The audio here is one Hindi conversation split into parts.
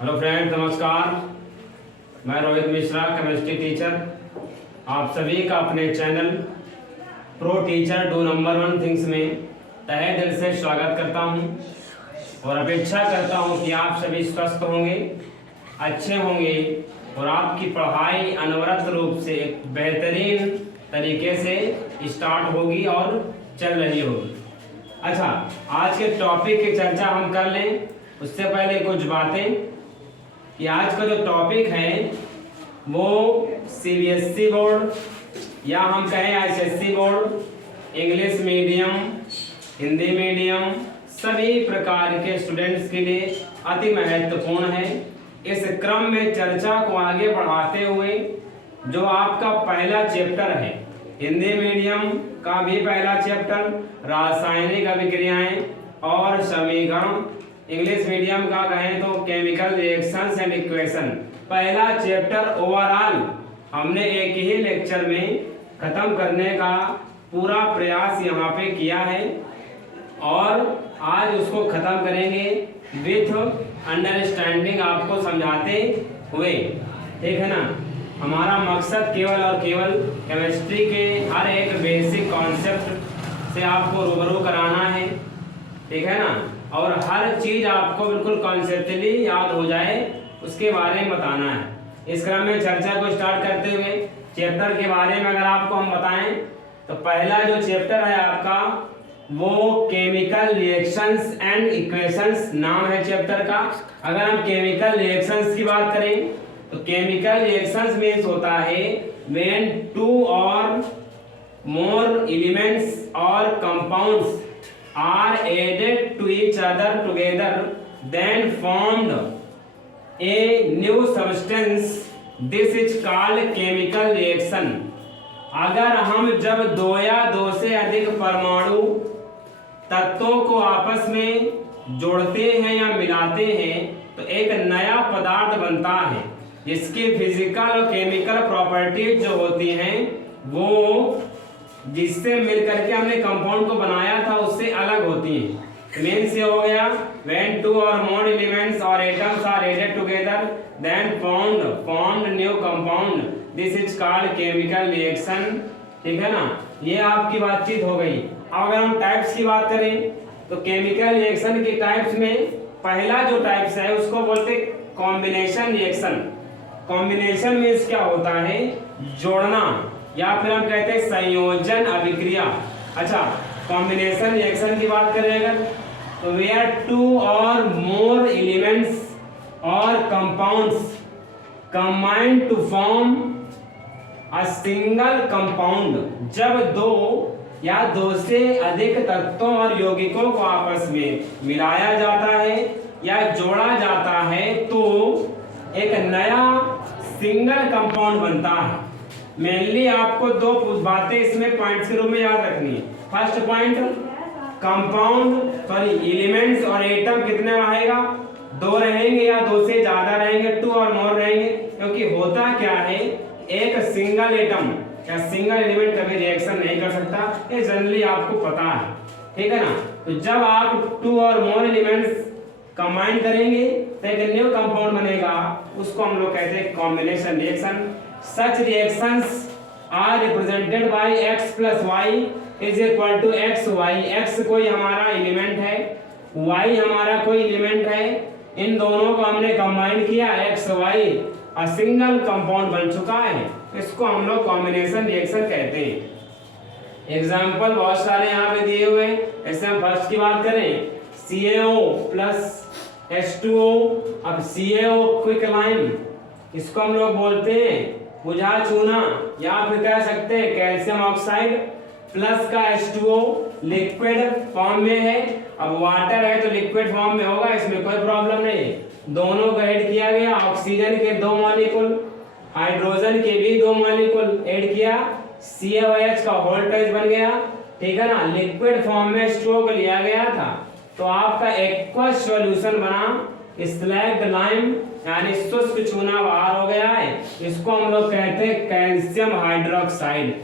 हेलो फ्रेंड्स, नमस्कार। मैं रोहित मिश्रा, केमिस्ट्री टीचर, आप सभी का अपने channel pro teacher do number 1 things में तहे दिल से स्वागत करता हूं और अपेक्षा करता हूं कि आप सभी स्वस्थ होंगे, अच्छे होंगे और आपकी पढ़ाई अनवरत रूप से एक बेहतरीन तरीके से स्टार्ट होगी और चल रही होगी। अच्छा, आज के टॉपिक की चर्चा हम कर लें उससे पहले कुछ बातें कि आज का जो टॉपिक है वो सीबीएसई बोर्ड या हम कहें SSC board, English medium, Hindi medium, सभी प्रकार के स्टूडेंट्स के लिए अति महत्वपूर्ण है। इस क्रम में चर्चा को आगे बढ़ाते हुए जो आपका पहला चैप्टर है, हिंदी मीडियम का भी पहला चैप्टर रासायनिक अभिक्रियाएं और समीकरण, इंग्लिश मीडियम का कहें तो केमिकल रिएक्शंस एंड इक्वेशन, पहला चैप्टर ओवरऑल हमने एक ही लेक्चर में खत्म करने का पूरा प्रयास यहाँ पे किया है और आज उसको खत्म करेंगे विथ अंडरस्टैंडिंग, आपको समझाते हुए। ठीक है ना। हमारा मकसद केवल और केवल केमिस्ट्री के हर एक बेसिक कॉन्सेप्ट से आपको रूबरू कराना है। ठीक है ना। और हर चीज आपको बिल्कुल कॉन्सेप्चुअली याद हो जाए उसके बारे में बताना है। इस क्रम में चर्चा को स्टार्ट करते हुए चैप्टर के बारे में अगर आपको हम बताएं तो पहला जो चैप्टर है आपका वो केमिकल रिएक्शंस एंड इक्वेशंस नाम है चैप्टर का। अगर हम केमिकल रिएक्शंस की बात करें तो केमिकल रिएक्शंस मीन्स होता है when 2 or more elements or compounds are added to each other together then formed a new substance. This is called chemical reaction. अगर हम जब 2 या 2 से अधिक परमाणु तत्वों को आपस में जोड़ते हैं या मिलाते हैं तो एक नया पदार्थ बनता है जिसकी फिजिकल और केमिकल प्रॉपर्टीज जो होती हैं वो जिससे मिलकर के हमने कंपाउंड को बनाया था उससे अलग होती है। मीन्स ये हो गया when 2 or more elements or atoms are added together then formed new compound. This is called chemical reaction. ठीक है ना। ये आपकी बातचीत हो गई। अब अगर हम टाइप्स की बात करें तो केमिकल रिएक्शन के टाइप्स में पहला जो टाइप्स है उसको बोलते कॉम्बिनेशन रिएक्शन। कॉम्बिनेशन मीन्स क्या होता है, जोड़ना या फिर हम कहते हैं संयोजन अभिक्रिया। अच्छा, कॉम्बिनेशन रिएक्शन की बात करें अगर तो where 2 or more elements or compounds combine to form a single compound. जब 2 या 2 से अधिक तत्वों और यौगिकों को आपस में मिलाया जाता है या जोड़ा जाता है तो एक नया सिंगल कंपाउंड बनता है। मेनली आपको 2 बातें इसमें पॉइंट्स के रूप में याद रखनी है। First point, compound sorry elements और एटम कितने रहेगा, 2 रहेंगे या 2 से ज्यादा रहेंगे, 2 और मोर रहेंगे। क्योंकि होता क्या है, एक सिंगल एटम या सिंगल एलिमेंट कभी रिएक्शन नहीं कर सकता, ये जनरली आपको पता है। ठीक है ना। तो जब आप 2 और मोर एलिमेंट्स कंबाइन करेंगे तो एक न्यू कंपाउंड बनेगा, उसको हम लोग कहते हैं combination reaction. Such reactions are represented by x plus y is equal to x y. x कोई हमारा एलिमेंट है, y हमारा कोई एलिमेंट है, इन दोनों को हमने कंबाइन किया x y, अ सिंगल कंपाउंड बन चुका है। इसको हम लोग कॉम्बिनेशन रिएक्शन कहते हैं। एग्जाम्पल बहुत सारे यहाँ पे दिए हुए हैं। ऐसे हम फर्स्ट की बात करें CaO प्लस H2O। अब CaO क्विक लाइम, इसको हम लोग बोलते हैं बुझा चूना या फिर कह सकते हैं कैल्शियम ऑक्साइड प्लस का H2O लिक्विड फॉर्म में है। अब वाटर है तो लिक्विड फॉर्म में होगा, इसमें कोई प्रॉब्लम नहीं है। दोनों को ऐड किया गया, ऑक्सीजन के 2 मॉलिक्यूल, हाइड्रोजन के भी 2 मॉलिक्यूल ऐड किया, CaOH का वोल्टेज बन गया। ठीक है ना। लिक्विड फॉर्म में H2O को लिया गया था तो आपका एक्वस सॉल्यूशन बना, स्लैग्ड लाइम यानी शुष्क चूना बाहर हो गया है। इसको हम लोग कहते हैं calcium hydroxide,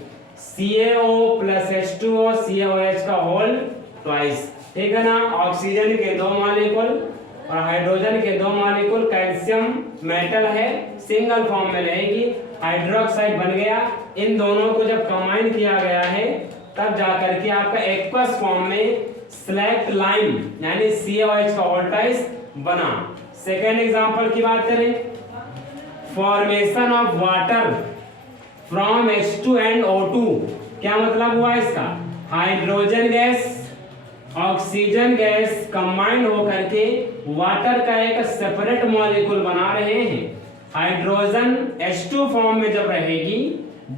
CaO plus H2O CaOH का होल ट्वाइस। ठीक है ना। ऑक्सीजन के 2 मॉलिक्यूल, और हाइड्रोजन के 2 मॉलिक्यूल, कैल्शियम मेटल है सिंगल फॉर्म में रहेगी, हाइड्रोक्साइड बन गया। इन दोनों को जब कंबाइन किया गया है तब जाकर के आपका एक्वस फॉर्म में स्लैक्ट लाइम यानी CaOH का वोल्टाइज बना। सेकेंड एग्जांपल की बात करें, formation of water from H2 and O2। क्या मतलब हुआ इसका? Hydrogen gas oxygen gas combine होकर के वाटर का एक सेपरेट मॉलिक्यूल बना रहे हैं। हाइड्रोजन H2 फॉर्म में जब रहेगी,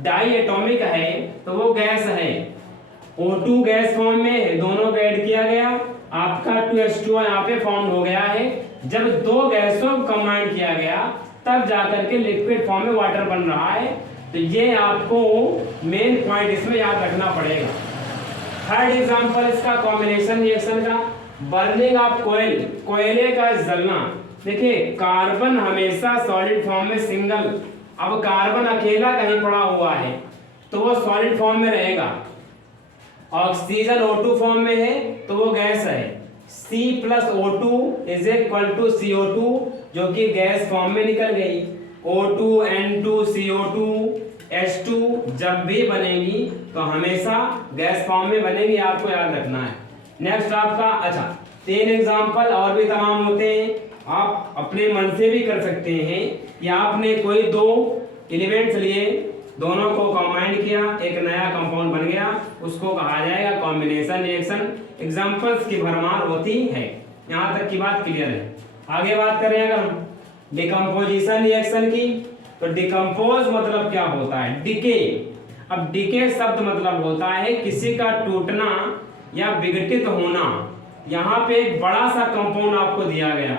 डाई एटॉमिक है तो वो गैस है, O2 गैस फॉर्म में है, दोनों को ऐड किया गया, आपका 2H2 यहाँ पे फॉर्म हो गया है। जब दो गैसों को कंबाइन किया गया तब जाकर के लिक्विड फॉर्म में वाटर बन रहा है। तो ये आपको मेन पॉइंट इसमें याद रखना पड़ेगा। थर्ड एग्जांपल इसका कॉम्बिनेशन रिएक्शन का, बर्निंग ऑफ कोयल, कोयले का जलना। देखिए कार्बन हमेशा सॉलिड फॉर्म में सिंगल, अब कार्बन अकेला कहीं पड़ा हुआ है तो वो सॉलिड फॉर्म में रहेगा। ऑक्सीजन O2 फॉर्म में है तो वो गैस है, C plus O2 is equal to CO2 जो कि गैस फॉर्म में निकल गई। O2 N2 CO2 H2 जब भी बनेगी तो हमेशा गैस फॉर्म में बनेगी, आपको याद रखना है। नेक्स्ट आपका, अच्छा 3 एग्जांपल और भी तमाम होते हैं, आप अपने मन से भी कर सकते हैं या आपने कोई 2 एलिमेंट्स लिए, दोनों को कंबाइन किया, एक नया कंपाउंड बन गया, उसको कहा जाएगा कॉम्बिनेशन रिएक्शन। एग्जांपल्स की भरमार होती है। यहाँ तक की बात क्लियर है। आगे बात करें अगर हम डिकम्पोजिशन रिएक्शन की, तो डिकम्पोज मतलब क्या होता है? डिके। अब डिके शब्द मतलब होता है किसी का टूटना या विघटित होना। यहाँ पे एक बड़ा सा कंपाउंड आपको दिया गया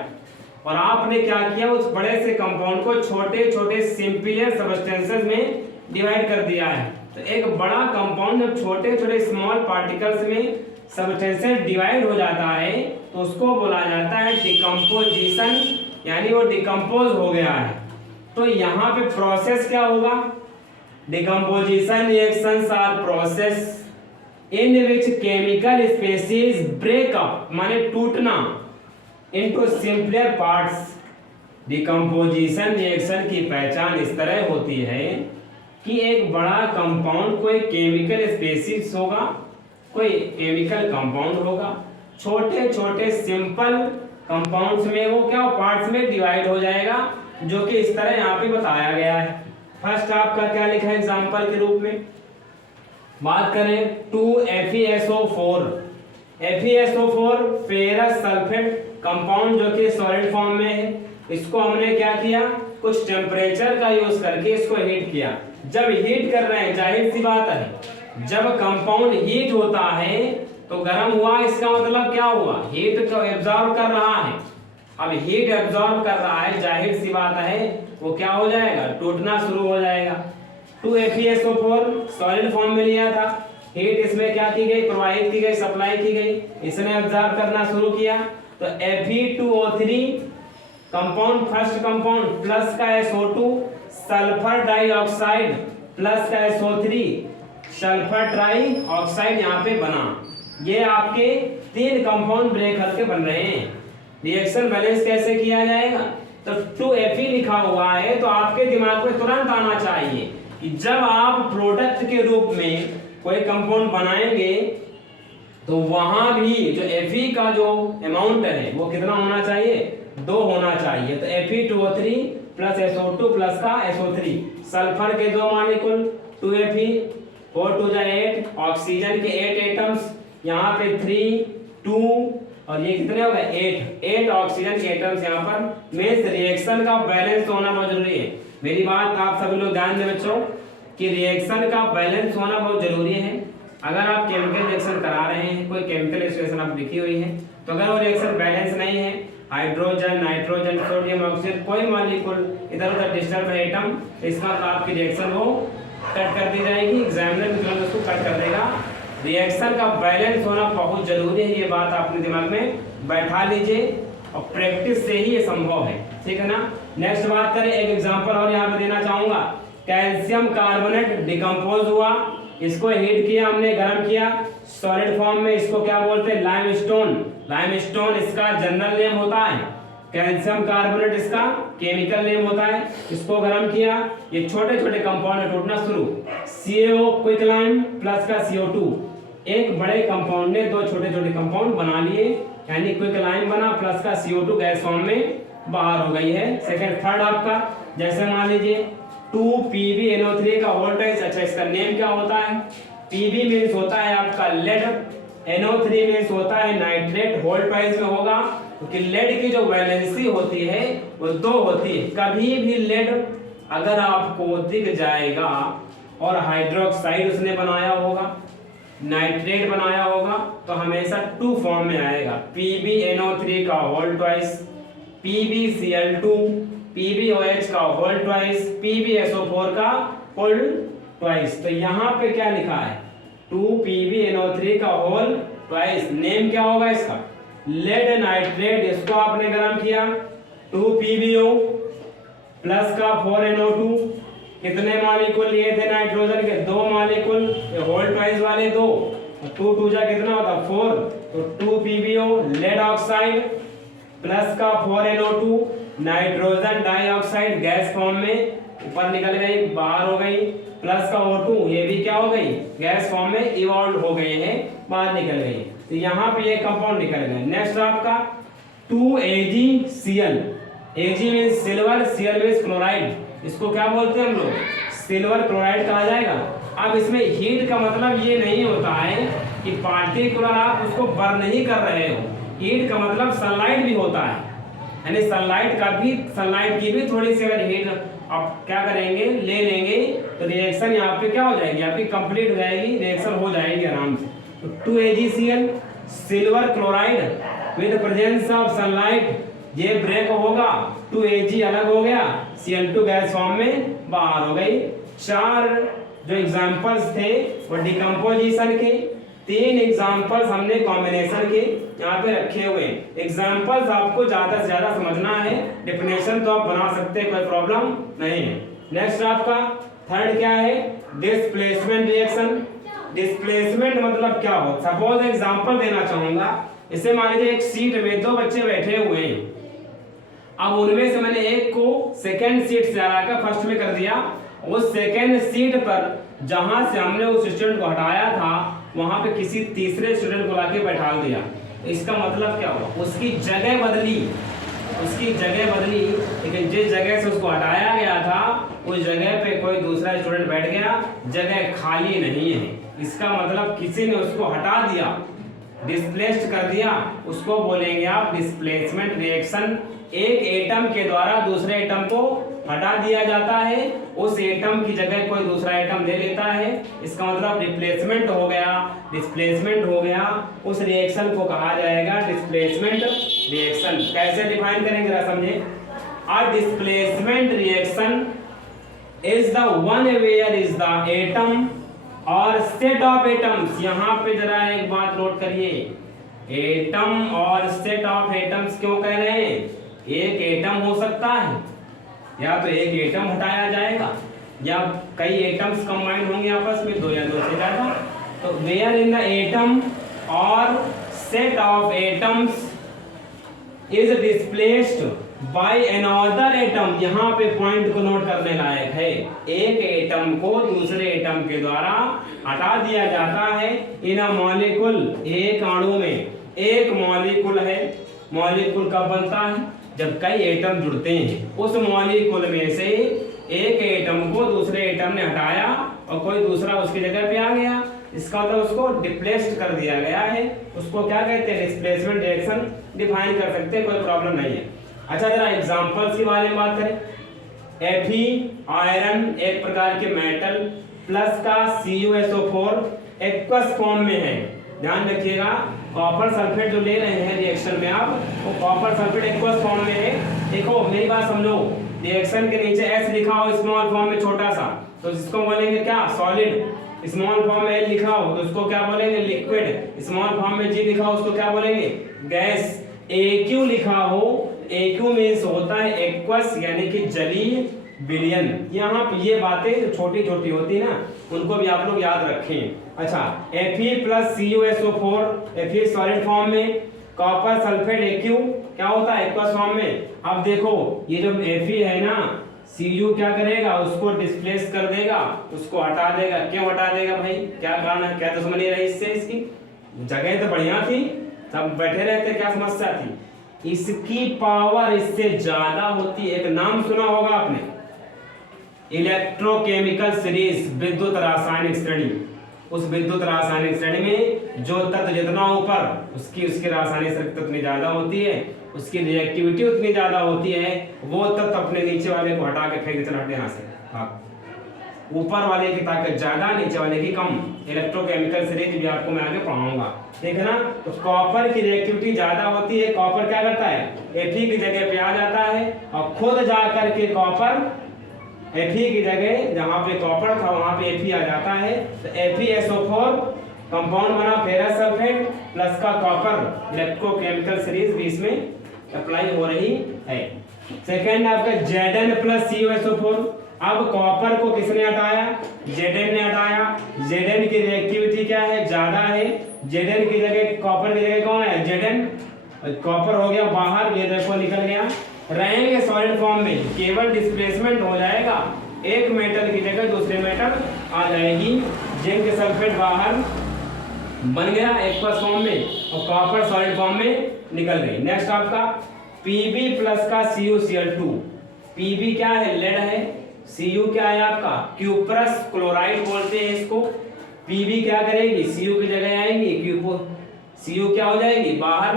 और आपने क्या किया, उस बड़े से कंपाउंड को छोटे छोटे सिंपल सबस्टेंसेस में डिवाइड कर दिया है। तो एक बड़ा कंपाउंड जब छोटे छोटे स्मॉल पार्टिकल्स में सबस्टेंसेस डिवाइड हो जाता है तो उसको बोला जाता है डिकम्पोजिशन, यानी वो डिकम्पोज हो गया है। तो यहाँ पे प्रोसेस क्या होगा? Decomposition reactions are process in which chemical species break up माने टूटना into simpler parts. Decomposition reaction की पहचान इस तरह होती है कि एक बड़ा कंपाउंड कोई केमिकल स्पीशीज होगा, कोई केमिकल कंपाउंड होगा, छोटे छोटे सिंपल कंपाउंड्स में वो क्या पार्ट्स में डिवाइड हो जाएगा, जो कि इस तरह यहाँ पे बताया गया है। फर्स्ट आपका क्या लिखा है एग्जांपल के रूप में? बात करें 2FeSO4, FeSO4 ferrous sulphate compound जो कि सॉलिड फॉर्म में है। इसको हमने क्या किया, कुछ टेम्परेचर का यूज करके इसको हीट किया। जब हीट कर रहे हैं, जाहिर सी बात है, जब कंपाउंड हीट होता है तो गर्म हुआ, इसका मतलब क्या हुआ? हीट को एब्जॉर्ब कर रहा है। अब हीट एब्जॉर्ब कर रहा है, जाहिर सी बात है वो क्या हो जाएगा? टूटना शुरू हो जाएगा। 2FeSO4 सॉलिड फॉर्म में लिया था, हीट इसमें क्या की गई? प्रवाहित की गई, सप्लाई की गई, इसने एब्जॉर्ब करना शुरू किया। तो Fe2O3 compound, first compound plus का SO2, सल्फर डाइऑक्साइड प्लस का SO3, सल्फर ट्राइऑक्साइड यहाँ पे बना। ये आपके 3 कंपाउंड ब्रेक करके बन रहे हैं। रिएक्शन बैलेंस कैसे किया जाएगा? तो 2Fe लिखा हुआ है तो आपके दिमाग में तुरंत आना चाहिए कि जब आप प्रोडक्ट के रूप में कोई कंपाउंड बनाएंगे तो वहां भी जो Fe का जो अमाउंट है वो कितना होना चाहिए? 2 होना चाहिए। तो Fe2O3 प्लस SO2 प्लस का SO3, सल्फर के 2 मॉलिक्यूल 2Fe, 4 2 8, ऑक्सीजन के 8 एटम्स, यहाँ पे 3 2 और ये कितने हो गए? 8 ऑक्सीजन के एटम्स यहाँ पर। मींस रिएक्शन का बैलेंस होना बहुत जरूरी है। मेरी बात आप सभी लोग ध्यान दें बच्चों कि रिएक्शन का बैलेंस होना बहुत जरूरी है। अगर आप केमिकल रिएक्शन करा रहे हैं, कोई केमिकल रिएक्शन आप लिखी हुई है, तो अगर वो रिएक्शन बैलेंस नहीं है, हाइड्रोजन नाइट्रोजन सोडियम ऑक्सीजन कोई मॉलिक्यूल इधर उधर डिस्टर्ब है एटम, इसका तो आपकी रिएक्शन वो कट कर दी जाएगी, एग्जामिनर भी तुरंत उसको कट कर देगा। रिएक्शन का बैलेंस होना बहुत जरूरी है, ये बात अपने दिमाग में बैठा लीजिए और प्रैक्टिस से ही ये संभव है, ठीक है ना। नेक्स्ट बात करें, एक एग्जांपल और यहाँ पे देना चाहूंगा। कैल्शियम कार्बोनेट डिकम्पोज हुआ, इसको हीट किया हमने, गर्म किया सॉलिड फॉर्म में, इसको क्या बोलते हैं? लाइमस्टोन। लाइमस्टोन इसका जनरल नेम होता है। कैल्शियम कार्बोनेट इसका केमिकल नेम होता है। इसको गर्म किया, ये छोटे छोटे कंपाउंड में टूटना शुरू, CO क्विकलाइन प्लस का CO2, एक बड़े कंपाउंड ने दो छोटे छोटे कंपाउंड बना लिए, यानी क्विकलाइन बना प्लस का CO2 गैस फॉर्म में बाहर हो गई है। सेकंड थर्ड आपका, जैसे मान लीजिए 2PbNO3 का वोल्टेज, अच्छा इसका नेम क्या होता है? Pb मीन्स होता है आपका लेड, NO3 मीन्स होता है नाइट्रेट, होल ट्वाइस में होगा, क्योंकि लेड की जो वैलेंसी होती है वो 2 होती है। कभी भी लेड अगर आपको दिख जाएगा और हाइड्रोक्साइड उसने बनाया होगा, नाइट्रेट बनाया होगा, तो हमेशा 2 फॉर्म में आएगा, PbNO3 का होल ट्वाइस, PbCl2, PbOH का होल ट्वाइस, PbSO4 का होल ट्वाइस। तो यहाँ पे क्या लिखा है? 2PbNO3 का होल ट्वाइस। नेम क्या होगा इसका? Lead nitrate. इसको आपने गर्म किया, 2PbO प्लस का 4NO2, कितने मॉलिक्यूल लिए थे नाइट्रोजन के? 2 मॉलिक्यूल, होल ट्वाइस वाले 2, 2 2 जा कितना होता? 4, तो 2PbO लेड ऑक्साइड प्लस का 4NO2 nitrogen dioxide gas form में ऊपर निकल गई, बाहर हो गई, प्लस का O2 ये भी क्या हो गई? गैस फॉर्म में इवॉल्व हो गए हैं, बाहर निकल गई। तो यहाँ पे ये कंपाउंड निकल गए। नेक्स्ट आपका 2AgCl, Ag means silver, Cl means chloride, इसको क्या बोलते हैं हम लोग? सिल्वर क्लोराइड कहा जाएगा। अब इसमें हीट का मतलब ये नहीं होता है कि पार्टिकुलर आप उसको बर्न नहीं कर रहे हो, हीट का मतलब सनलाइट भी होता है, यानी सनलाइट की भी थोड़ी सी अगर हीट आप क्या करेंगे, ले लेंगे, तो रिएक्शन यहाँ पे क्या हो जाएगी? आपकी कंप्लीट हो जाएगी, रिएक्शन हो जाएगी आराम से। तो 2AgCl silver chloride with presence of sunlight, ये ब्रेक होगा, 2Ag अलग हो गया, Cl2 गैस फॉर्म में बाहर हो गई। 4 जो एग्जांपल्स थे वो डिकम्पोजिशन के, 3 एग्जांपल्स हमने कॉम्बिनेशन के यहाँ पे रखे हुए हैं। एग्जांपल्स आपको ज्यादा से ज्यादा समझना है, डेफिनेशन तो आप बना सकते हैं, कोई प्रॉब्लम नहीं है। नेक्स्ट आपका थर्ड क्या है? Displacement reaction. डिस्प्लेसमेंट मतलब क्या हो? सपोज एग्जांपल देना चाहूंगा, इसे मान लीजिए एक सीट में 2 बच्चे बैठे हुए हैं, अब उनमें से मैंने एक को सेकंड सीट से हटाकर फर्स्ट में कर दिया, उस सेकंड सीट पर जहां से हमने उस स्टूडेंट को हटाया था वहां पे किसी तीसरे स्टूडेंट को लाके बैठा दिया। इसका मतलब क्या हुआ? उसकी जगह बदली, लेकिन जिस जगह से उसको हटाया गया था उस जगह पे कोई दूसरा स्टूडेंट बैठ गया, जगह खाली नहीं है। इसका मतलब किसी ने उसको हटा दिया, डिस्प्लेस्ड कर दिया, उसको बोलेंगे आप डिस्प्लेसमेंट रिएक्शन। एक एटम के द्वारा दूसरे एटम को हटा दिया जाता है, उस एटम की जगह कोई दूसरा एटम ले लेता है, इसका मतलब रिप्लेसमेंट हो गया, डिस्प्लेसमेंट हो गया। उस रिएक्शन को कहा जाएगा डिस्प्लेसमेंट रिएक्शन। कैसे डिफाइन करेंगे जरा समझे। A displacement reaction is the one where is the atom or set of atoms. यहाँ पे जरा एक बात नोट करिए, atom or set of atoms क्यों कह रहे हैं? एक एटम हो सकता है, या तो एक एटम हटाया जाएगा, या कई एटम्स कंबाइन होंगे आपस में, 2 या 2 से ज्यादा। तो where in the atom or set of atoms is displaced by another atom. यहाँ पे पॉइंट को नोट करने लायक है, एक एटम को दूसरे एटम के द्वारा हटा दिया जाता है इन अ मॉलिक्यूल। एक अणु में एक मॉलिक्यूल है, मॉलिक्यूल कब बनता है? जब कई एटम जुड़ते हैं, उस मॉलिक्यूल में से एक एटम को दूसरे एटम ने हटाया और कोई दूसरा उसकी जगह पे आ गया, इसका मतलब उसको डिस्प्लेस्ड कर दिया गया है, उसको क्या कहते हैं? डिस्प्लेसमेंट रिएक्शन डिफाइन कर सकते हैं, कोई प्रॉब्लम नहीं है। अच्छा जरा एग्जांपल्स के बारे में बात करें। Fe आयरन एक प्रकार के मेटल प्लस का CuSO4 एक्वस फॉर्म में है, ध्यान रखिएगा। कॉपर सल्फेट जो ले रहे हैं रिएक्शन में आप, वो कॉपर सल्फेट एक्वस फॉर्म में है। देखो मेरी बात समझो, रिएक्शन के नीचे S लिखा हो स्मॉल फॉर्म में छोटा सा, तो इसको बोलेंगे क्या? सॉलिड। स्मॉल फॉर्म में L लिखा हो तो उसको क्या बोलेंगे? लिक्विड। स्मॉल फॉर्म में G लिखा हो उसको क्या बोलेंगे? गैस। AQ लिखा हो, AQ मीन्स होता है एक्वस यानी कि जलीय विलयन। यहाँ पे ये बातें जो छोटी छोटी होती है ना, उनको भी आप लोग याद रखें। अच्छा Fe plus CuSO4, Fe solid form में, कॉपर सल्फेट AQ क्या होता है एक्वस फॉर्म में। अब देखो ये जो Fe है ना, Cu क्या करेगा, उसको डिस्प्लेस कर देगा, उसको हटा देगा। क्यों हटा देगा भाई, क्या कारण है, क्या दुश्मनी रही इससे, इसकी जगह तो बढ़िया थी, सब बैठे रहते, क्या समस्या थी, इसकी पावर इससे ज्यादा होती है। एक नाम सुना होगा आपने, इलेक्ट्रोकेमिकल सीरीज, विद्युत रासायनिक श्रेणी। उस विद्युत रासायनिक श्रेणी में जो तत्व जितना ऊपर उसकी रासायनिक शक्ति उतनी ज्यादा होती है, उसकी रिएक्टिविटी उतनी ज्यादा होती है, वो तत्व अपने नीचे वाले को हटा के फेंक देना, हटे यहाँ से, हाँ। ऊपर वाले की ताकत ज्यादा, नीचे वाले की कम। इलेक्ट्रोकेमिकल सीरीज भी आपको मैं आगे पढ़ाऊंगा, ठीक है ना। तो कॉपर की रिएक्टिविटी ज्यादा होती है, कॉपर क्या करता है, Fe की जगह पे आ जाता है और खुद जा करके कॉपर Fe की जगह, जहां पे कॉपर था वहां पे Fe आ जाता है, तो FeSO4 कंपाउंड बना, फेरस सल्फेट प्लस का कॉपर। इलेक्ट्रोकेमिकल सीरीज भी इसमें अप्लाई हो रही है। सेकेंड आपका Zn प्लस CuSO4। अब कॉपर को किसने हटाया, Zn ने हटाया। Zn की रिएक्टिविटी क्या है, ज्यादा है। Zn की जगह कॉपर की जगह कौन है, Zn, कॉपर हो गया बाहर, ये देखो निकल गया। रहेंगे सॉलिड फॉर्म में, केवल डिस्प्लेसमेंट हो जाएगा, एक मेटल की जगह दूसरे मेटल आ जाएगी। जिंक सल्फेट बाहर बन गया एक्वस फॉर्म में और कॉपर सॉलिड फॉर्म में निकल गई। नेक्स्ट आपका Pb प्लस का CuCl2। Pb क्या है, लेड है। Cu क्या है आपका, क्यूप्रस क्लोराइड बोलते हैं इसको। Pb क्या करेगी, Cu की जगह आएगी, Cu क्या हो जाएगी बाहर,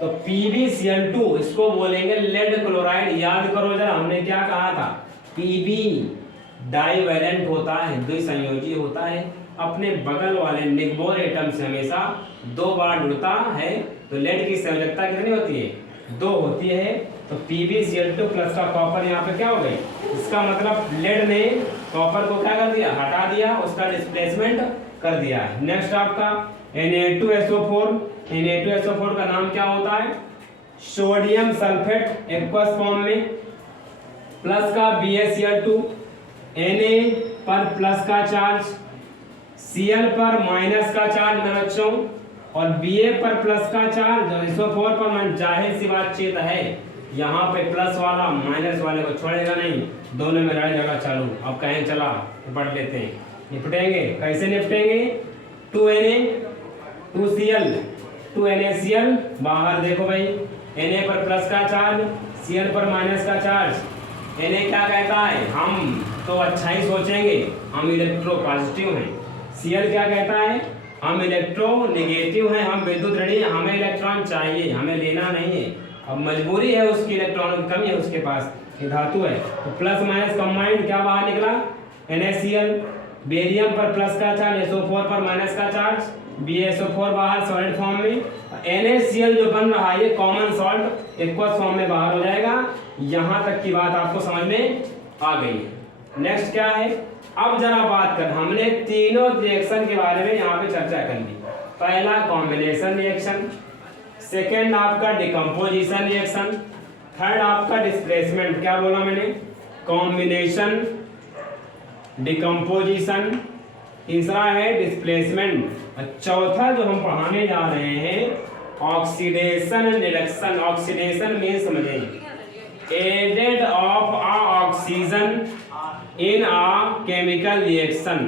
तो PbCl2 इसको बोलेंगे लेड क्लोराइड। याद करो जरा, हमने क्या कहा था, Pb डाइवैलेंट होता है, द्विसंयोजी होता है, अपने बगल वाले निकबोर एटम से हमेशा 2 बार जुड़ता है। तो लेड की संयोजकता कितनी होती है, 2 होती है। तो PbCl2 प्लस का कॉपर यहाँ पे क्या हो गई, इसका मतलब लेड ने कॉपर को क्या कर दिया, हटा दिया, उसका डिस्प्लेसमेंट कर दिया। नेक्स्ट आपका Na2SO4। Na2SO4 का नाम क्या होता है, सोडियम सल्फेट एक्वस फॉर्म में, प्लस का BaCl2, Na पर प्लस का चार्ज, Cl पर माइनस का चार्ज मेरे बच्चों, और Ba पर प्लस का चार्ज, और SO4 पर जाहिर सी बातचीत है, यहाँ पे प्लस वाला माइनस वाले को छोड़ेगा नहीं, दोनों में लड़ाई झगड़ा चालू। अब कहें चला निपट लेते हैं, निपटेंगे, कैसे निपटेंगे, 2Na 2Cl 2NaCl बाहर देखो भाई, Na पर प्लस का चार्ज, Cl पर माइनस का चार्ज। Na क्या कहता है, हम तो अच्छा ही सोचेंगे, हम इलेक्ट्रो पॉजिटिव हैं। Cl क्या कहता है, हम इलेक्ट्रो नेगेटिव हैं, हम विद्युत ऋणी, हमें इलेक्ट्रॉन चाहिए, हमें लेना नहीं है, अब मजबूरी है, उसकी इलेक्ट्रॉनों की कमी है उसके पास, ये धातु है। तो प्लस माइनस कंबाइंड क्या बाहर निकला, NaCl। बेरियम पर प्लस का चार्ज, SO4 पर माइनस का चार्ज, BaSO4 बाहर सॉलिड फॉर्म में। NaCl जो बन रहा है ये कॉमन सॉल्ट एक्वस फॉर्म में बाहर हो जाएगा। यहां तक की बात आपको समझ में आ गई है। नेक्स्ट क्या है, अब जरा बात कर, हमने तीनों रिएक्शन के बारे में यहाँ पे चर्चा कर ली। पहला कॉम्बिनेशन रिएक्शन, सेकेंड आपका डिकम्पोजिशन रिएक्शन, थर्ड आपका डिस्प्लेसमेंट, क्या बोला मैंने, कॉम्बिनेशन डिकम्पोजिशन, तीसरा है डिस्प्लेसमेंट, चौथा जो हम पढ़ाने जा रहे हैं ऑक्सीडेशन एंड रिडक्शन। ऑक्सीडेशन में समझेंगे added of a oxygen in a chemical reaction.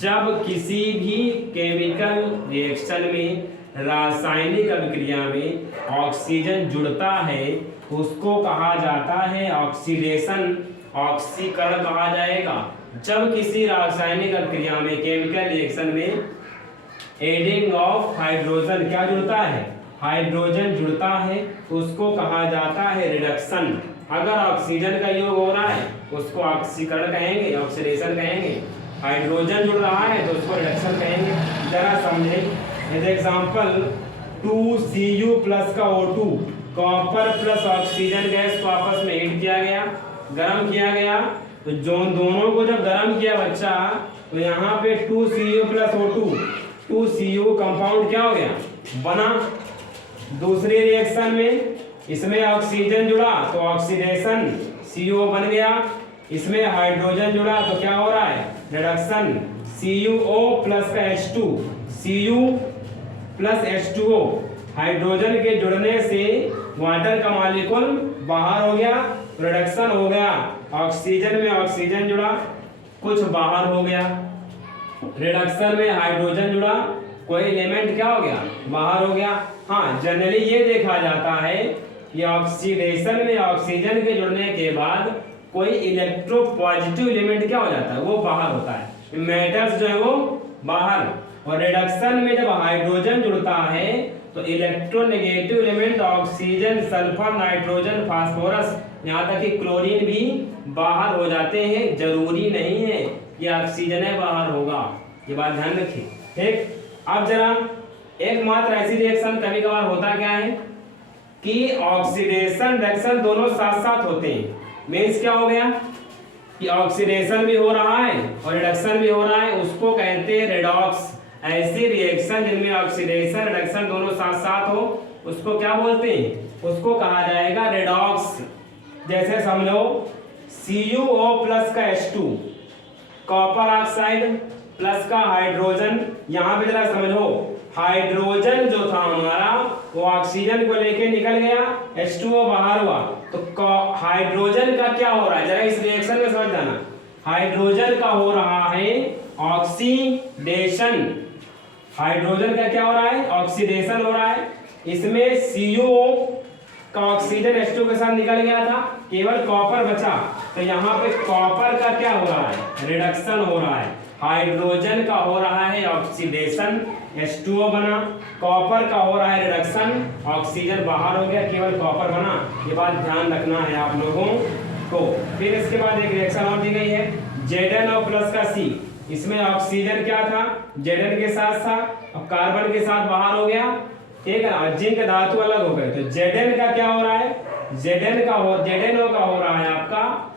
जब किसी भी केमिकल रिएक्शन में, रासायनिक अभिक्रिया में ऑक्सीजन जुड़ता है उसको कहा जाता है ऑक्सीडेशन, ऑक्सीकरण कहा जाएगा। जब किसी रासायनिक अभिक्रिया में, केमिकल रिएक्शन में एडिंग ऑफ हाइड्रोजन क्या जुड़ता है, हाइड्रोजन जुड़ता है, उसको कहा जाता है रिडक्शन। अगर ऑक्सीजन का योग हो रहा है उसको ऑक्सीकरण कहेंगे, ऑक्सीडेशन कहेंगे। हाइड्रोजन जुड़ रहा है तो उसको रिडक्शन कहेंगे। जरा समझें, एज एग्जांपल 2Cu प्लस का O2, copper plus oxygen gas को आपस में हीट किया गया, गर्म किया गया। तो जो दोनों को जब गर्म किया बच्चा, तो यहाँ पे 2Cu plus O2, 2Cu compound क्या हो गया, बना। दूसरी रिएक्शन में इसमें ऑक्सीजन जुड़ा तो ऑक्सीडेशन, CO बन गया। इसमें हाइड्रोजन जुड़ा तो क्या हो रहा है, रिडक्शन, CuO प्लस का H2, Cu plus H2O। Hydrogen के जुड़ने से वाटर का मॉलिक्यूल बाहर हो गया, रिडक्शन हो गया, ऑक्सीजन में ऑक्सीजन जुड़ा, कुछ बाहर हो गया, रिडक्शन में हाइड्रोजन जुड़ा, कोई एलिमेंट क्या हो गया, बाहर हो गया। हाँ, जनरली ये देखा जाता है कि ऑक्सीडेशन में ऑक्सीजन के जुड़ने के बाद कोई इलेक्ट्रोपॉजिटिव एलिमेंट क्या हो जाता है, वो बाहर होता है, मेटल्स जो है वो बाहर। और रिडक्शन में जब हाइड्रोजन जुड़ता है तो electronegative element oxygen, sulphur, nitrogen, phosphorus, यहाँ तक कि क्लोरीन भी बाहर हो जाते हैं। जरूरी नहीं है कि ऑक्सीजन बाहर होगा, ये बात ध्यान रखिए। ठीक, अब जरा एकमात्र ऐसी रिएक्शन कभी कभार होता क्या है कि ऑक्सीडेशन रिडक्शन दोनों साथ साथ होते हैं। मीन्स क्या हो गया कि ऑक्सीडेशन भी हो रहा है और रिडक्शन भी हो रहा है, उसको कहते हैं रेडॉक्स। ऐसी रिएक्शन जिनमें ऑक्सीडेशन रिडक्शन दोनों साथ साथ हो उसको क्या बोलते हैं, उसको कहा जाएगा रेडॉक्स। जैसे समझो CuO प्लस का H2, कॉपर ऑक्साइड प्लस का हाइड्रोजन। यहाँ पे जरा समझो, हाइड्रोजन जो था हमारा वो ऑक्सीजन को लेके निकल गया, H2O बाहर हुआ, तो हाइड्रोजन का क्या हो रहा है, जरा इस रिएक्शन में समझ जाना। हाइड्रोजन का हो रहा है ऑक्सीडेशन, हाइड्रोजन का क्या हो रहा है, ऑक्सीडेशन हो रहा है। इसमें CuO का ऑक्सीजन H2 के साथ निकल गया था, केवल कॉपर बचा, तो यहाँ पे कॉपर का क्या हो रहा है, रिडक्शन हो रहा है। हाइड्रोजन का हो रहा है ऑक्सीडेशन, H2O बना, कॉपर का हो रहा है रिडक्शन, ऑक्सीजन बाहर हो गया, केवल कॉपर बना। ये बात ध्यान रखना है आप लोगों को। फिर इसके बाद एक रिएक्शन और दी गई है ZnO प्लस का C। इसमें ऑक्सीजन क्या था, Zn के साथ था, अब कार्बन के साथ बाहर हो गया, ठीक है, जिंक धातु अलग हो गए, तो Zn का क्या हो रहा है, ZnO का हो रहा है आपका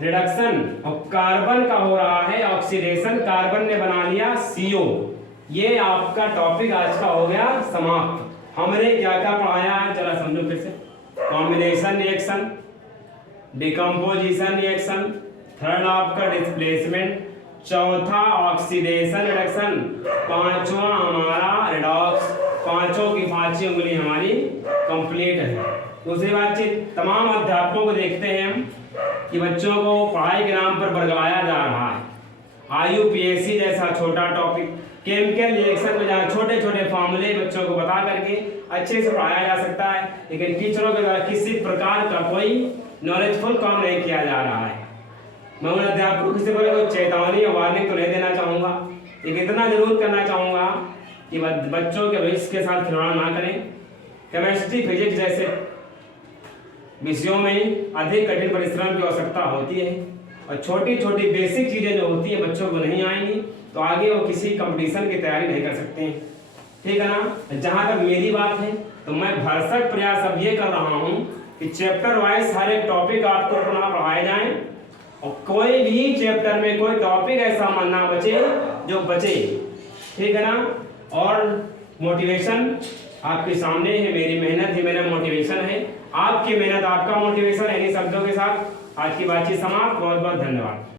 रिडक्शन, और कार्बन का हो रहा है ऑक्सीडेशन, कार्बन ने बना लिया CO। ये आपका टॉपिक आज का हो गया समाप्त। हमने क्या क्या पढ़ाया है जरा समझो फिर से। Combination reaction, decomposition reaction, third आपका डिस्प्लेसमेंट, चौथा ऑक्सीडेशन रिडक्शन, पांचवा हमारा रिडॉक्स। पांचों की पांचों उंगली हमारी कंप्लीट है। दूसरी बातचीत, तमाम अध्यापकों को देखते हैं हम कि बच्चों को पढ़ाई के नाम पर बरगलाया जा रहा है। IUPAC जैसा छोटा टॉपिक, केमिकल रिएक्शन में जहाँ छोटे छोटे फॉर्मूले बच्चों को बता करके अच्छे से पढ़ाया जा सकता है, लेकिन टीचरों के द्वारा किसी प्रकार का कोई नॉलेजफुल काम नहीं किया जा रहा है। मैं उन अध्यापकों को किसी प्रकार कोई चेतावनी या वार्निंग तो नहीं देना चाहूँगा, लेकिन इतना जरूर करना चाहूँगा कि बच्चों के भविष्य के साथ खिलवाड़ ना करें। केमिस्ट्री, फिजिक्स जैसे विषयों में अधिक कठिन परिश्रम की आवश्यकता होती है, और छोटी छोटी बेसिक चीजें जो होती है बच्चों को नहीं आएंगी तो आगे वो किसी कंपटीशन की तैयारी नहीं कर सकते हैं, ठीक है ना। जहां तक मेरी बात है तो मैं भरसक प्रयास अब ये कर रहा हूं कि चैप्टर वाइज हर एक टॉपिक आपको पुनः पढ़ाए जाएं, और कोई भी चैप्टर में कोई टॉपिक ऐसा ना बचे जो बचे, ठीक है ना। और मोटिवेशन आपके सामने है, मेरी मेहनत ही मेरा मोटिवेशन है, आपकी मेहनत आपका मोटिवेशन है। इन्हीं शब्दों के साथ आज की बातचीत समाप्त। बहुत बहुत धन्यवाद।